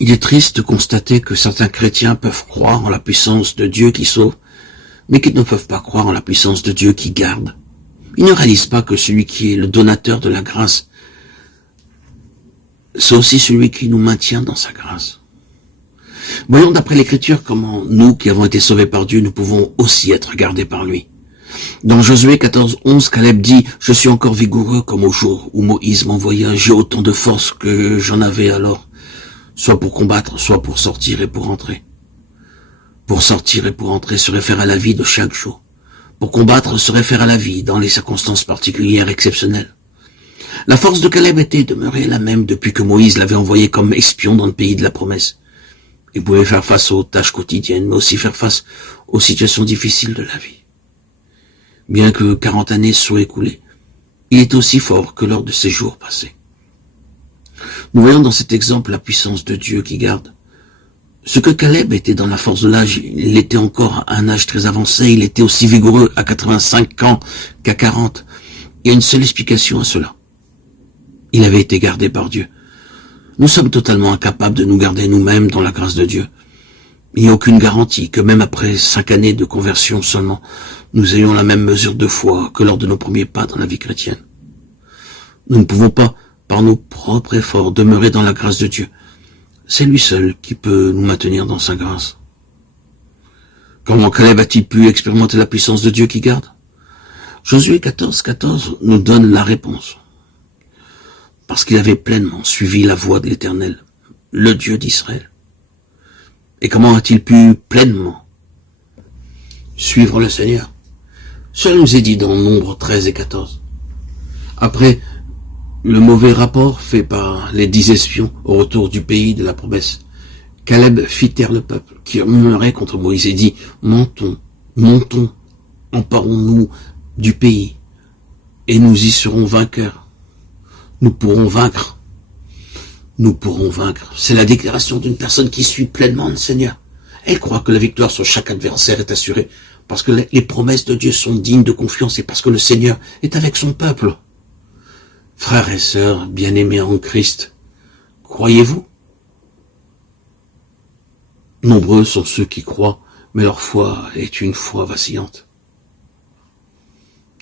Il est triste de constater que certains chrétiens peuvent croire en la puissance de Dieu qui sauve, mais qu'ils ne peuvent pas croire en la puissance de Dieu qui garde. Ils ne réalisent pas que celui qui est le donateur de la grâce, c'est aussi celui qui nous maintient dans sa grâce. Voyons d'après l'Écriture comment nous, qui avons été sauvés par Dieu, nous pouvons aussi être gardés par lui. Dans Josué 14:11, Caleb dit « Je suis encore vigoureux comme au jour où Moïse m'envoya, j'ai autant de force que j'en avais alors, soit pour combattre, soit pour sortir et pour entrer. Pour sortir et pour entrer se réfère à la vie de chaque jour. Pour combattre se réfère à la vie dans les circonstances particulières exceptionnelles. La force de Caleb était demeurée la même depuis que Moïse l'avait envoyé comme espion dans le pays de la promesse. Il pouvait faire face aux tâches quotidiennes, mais aussi faire face aux situations difficiles de la vie. Bien que 40 années soient écoulées, il est aussi fort que lors de ces jours passés. Nous voyons dans cet exemple la puissance de Dieu qui garde. Ce que Caleb était dans la force de l'âge, il était encore à un âge très avancé, il était aussi vigoureux à 85 ans qu'à 40. Il y a une seule explication à cela. Il avait été gardé par Dieu. Nous sommes totalement incapables de nous garder nous-mêmes dans la grâce de Dieu. Il n'y a aucune garantie que même après 5 années de conversion seulement, nous ayons la même mesure de foi que lors de nos premiers pas dans la vie chrétienne. Nous ne pouvons pas, par nos propres efforts, demeurer dans la grâce de Dieu. C'est lui seul qui peut nous maintenir dans sa grâce. Comment Caleb a-t-il pu expérimenter la puissance de Dieu qui garde? Josué 14:14 nous donne la réponse. Parce qu'il avait pleinement suivi la voie de l'Éternel, le Dieu d'Israël. Et comment a-t-il pu pleinement suivre le Seigneur? Cela nous est dit dans Nombre 13 et 14. Après le mauvais rapport fait par les 10 espions au retour du pays de la promesse, Caleb fit taire le peuple qui murmurait contre Moïse et dit « Montons, montons, emparons-nous du pays et nous y serons vainqueurs. Nous pourrons vaincre. Nous pourrons vaincre. » C'est la déclaration d'une personne qui suit pleinement le Seigneur. Elle croit que la victoire sur chaque adversaire est assurée parce que les promesses de Dieu sont dignes de confiance et parce que le Seigneur est avec son peuple. Frères et sœurs, bien-aimés en Christ, croyez-vous? Nombreux sont ceux qui croient, mais leur foi est une foi vacillante.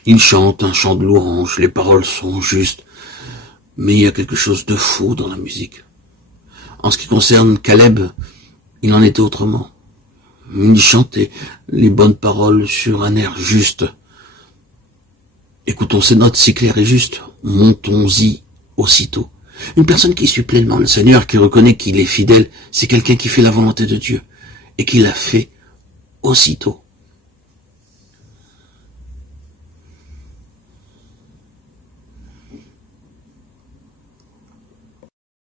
Ils chantent un chant de louange, les paroles sont justes, mais il y a quelque chose de faux dans la musique. En ce qui concerne Caleb, il en était autrement. Il chantait les bonnes paroles sur un air juste. Écoutons ces notes si claires et justes. Montons-y aussitôt. Une personne qui suit pleinement le Seigneur, qui reconnaît qu'il est fidèle, c'est quelqu'un qui fait la volonté de Dieu et qui la fait aussitôt.